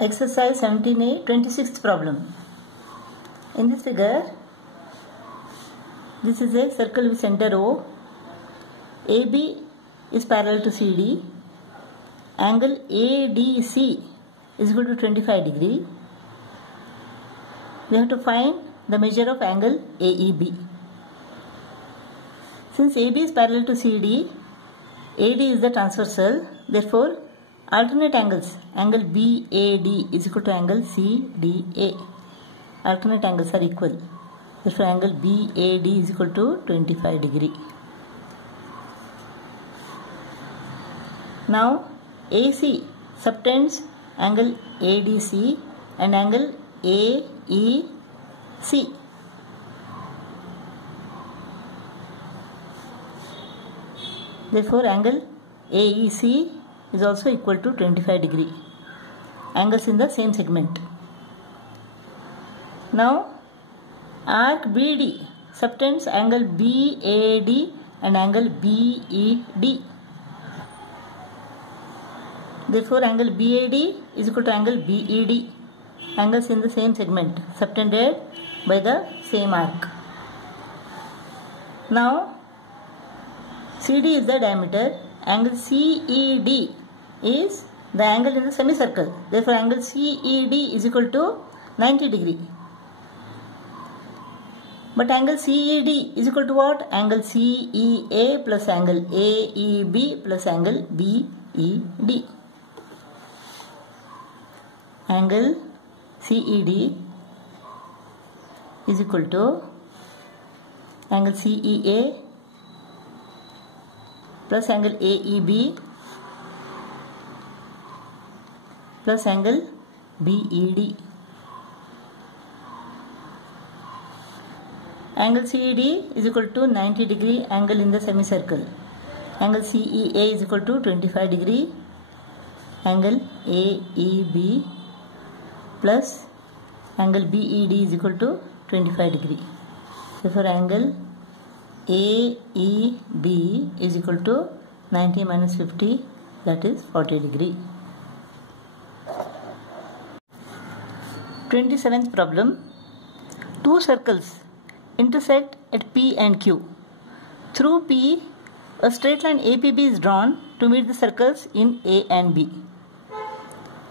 Exercise 17A, 26th problem. In this figure, this is a circle with center O. AB is parallel to CD. Angle ADC is equal to 25 degree. We have to find the measure of angle AEB. Since AB is parallel to CD, AD is the transversal. Therefore, alternate angles, angle BAD is equal to angle CDA. Alternate angles are equal. Therefore, angle BAD is equal to 25 degree. Now, AC subtends angle ADC and angle AEC. Therefore, angle AEC is also equal to 25 degree. Angles in the same segment. Now, arc BD subtends angle BAD and angle BED. Therefore, angle BAD is equal to angle BED. Angles in the same segment, subtended by the same arc. Now, CD is the diameter. Angle CED is the angle in the semicircle. Therefore, angle CED is equal to 90 degree. But angle CED is equal to what? Angle CEA plus angle AEB plus angle BED. Angle CED is equal to angle CEA plus angle AEB plus angle BED. Angle CED is equal to 90 degree angle in the semicircle. Angle CEA is equal to 25 degree. Angle AEB plus angle BED is equal to 25 degree. Therefore, angle AEB is equal to 90 minus 50, that is 40 degree. 27th problem. Two circles intersect at P and Q. Through P, a straight line APB is drawn to meet the circles in A and B.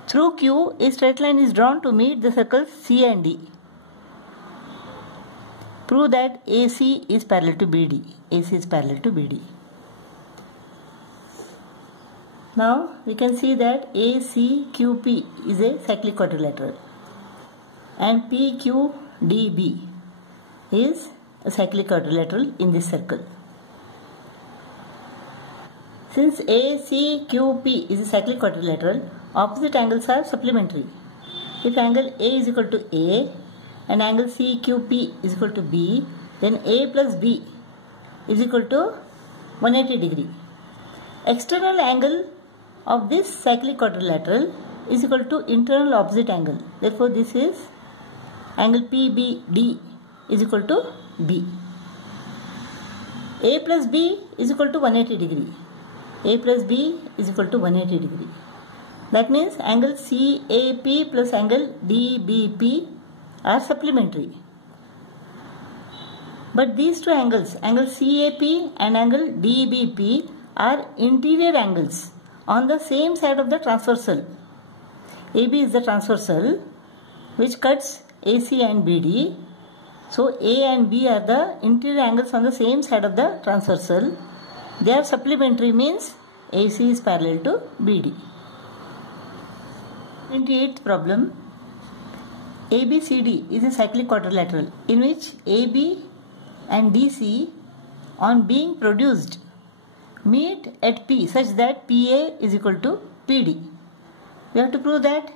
Through Q, a straight line is drawn to meet the circles C and D. Prove that AC is parallel to BD. AC is parallel to BD. Now, we can see that ACQP is a cyclic quadrilateral and PQDB is a cyclic quadrilateral in this circle. Since ACQP is a cyclic quadrilateral, opposite angles are supplementary. If angle A is equal to A and angle CQP is equal to B, then A plus B is equal to 180 degree. External angle of this cyclic quadrilateral is equal to internal opposite angle. Therefore, this is angle PBD is equal to B. A plus B is equal to 180 degree. A plus B is equal to 180 degree. That means angle CAP plus angle DBP are supplementary. But these two angles, angle CAP and angle DBP, are interior angles on the same side of the transversal. AB is the transversal which cuts AC and BD. So, A and B are the interior angles on the same side of the transversal. They are supplementary, means AC is parallel to BD. 28th problem. ABCD is a cyclic quadrilateral in which AB and DC, on being produced, meet at P such that PA is equal to PD. We have to prove that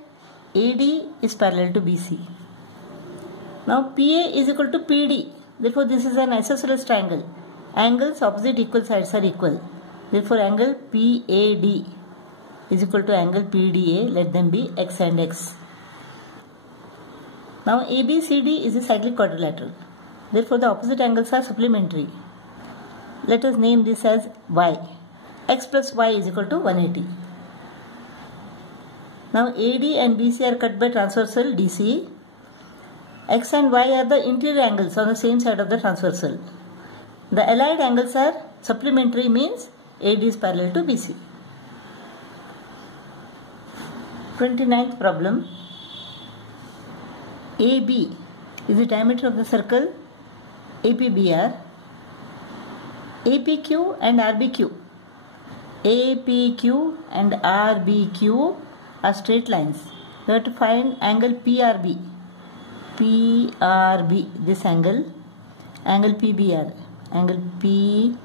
AD is parallel to BC. Now, PA is equal to PD. Therefore, this is an isosceles triangle. Angles opposite equal sides are equal. Therefore, angle PAD is equal to angle PDA. Let them be X and X. Now, ABCD is a cyclic quadrilateral. Therefore, the opposite angles are supplementary. Let us name this as Y. X plus Y is equal to 180. Now AD and BC are cut by transversal DC. X and Y are the interior angles on the same side of the transversal. The allied angles are supplementary, means AD is parallel to BC. 29th problem. AB is the diameter of the circle APBR. APQ and RBQ. APQ and RBQ are straight lines. We have to find angle PRB. PRB, this angle. Angle PBR. Angle PBR.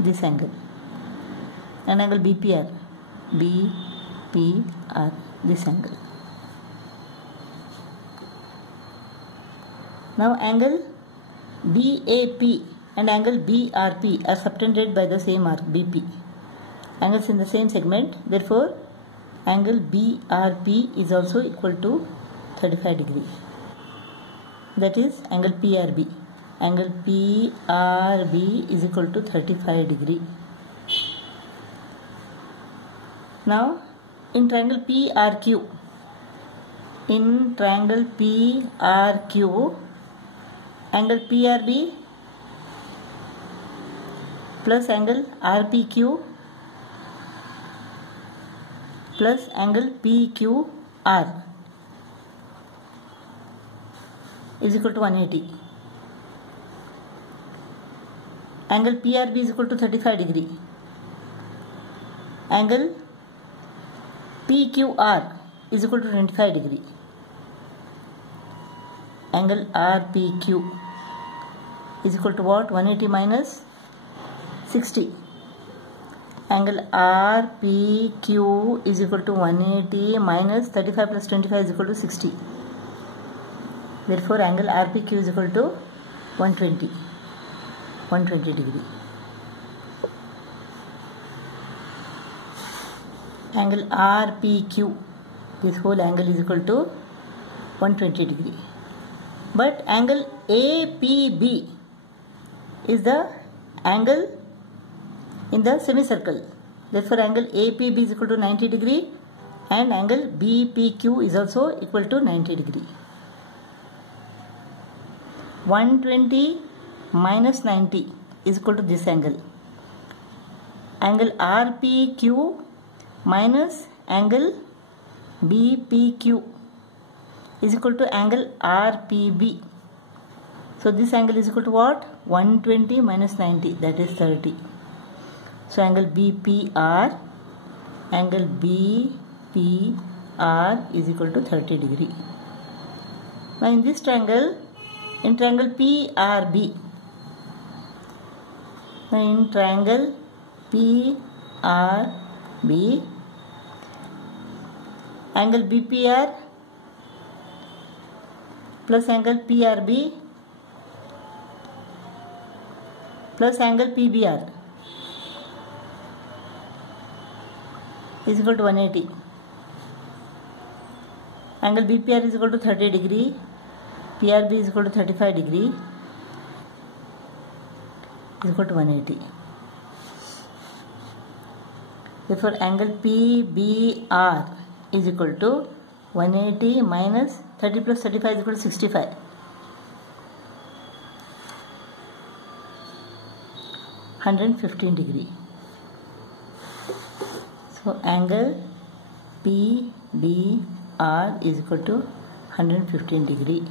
This angle. And angle BPR. BPR. This angle. Now angle BAP and angle BRP are subtended by the same arc BP. Angles in the same segment. Therefore, angle BRP is also equal to 35 degree. That is angle PRB. Angle PRB is equal to 35 degree. Now, in triangle PRQ, angle PRB plus angle RPQ plus angle PQR is equal to 180. Angle PRB is equal to 35 degree. Angle PQR is equal to 25 degree. Angle RPQ is equal to what? 180 minus 60. Angle RPQ is equal to 180 minus 35 plus 25 is equal to 60. Therefore, angle RPQ is equal to 120 degree. Angle RPQ, this whole angle is equal to 120 degree. But angle APB is the angle in the semicircle. Therefore, angle APB is equal to 90 degree and angle BPQ is also equal to 90 degree. 120 minus 90 is equal to this angle. Angle RPQ minus angle BPQ is equal to angle RPB. So this angle is equal to what? 120 minus 90, that is 30. So angle BPR is equal to 30 degree. Now in this triangle, in triangle PRB, angle BPR plus angle PRB plus angle PBR is equal to 180. Angle BPR is equal to 30 degree. PRB is equal to 35 degree. Is equal to 180. Therefore, angle PBR is equal to 180 minus 30 plus 35 is equal to 65. 115 degree. So angle PBR is equal to 115 degree.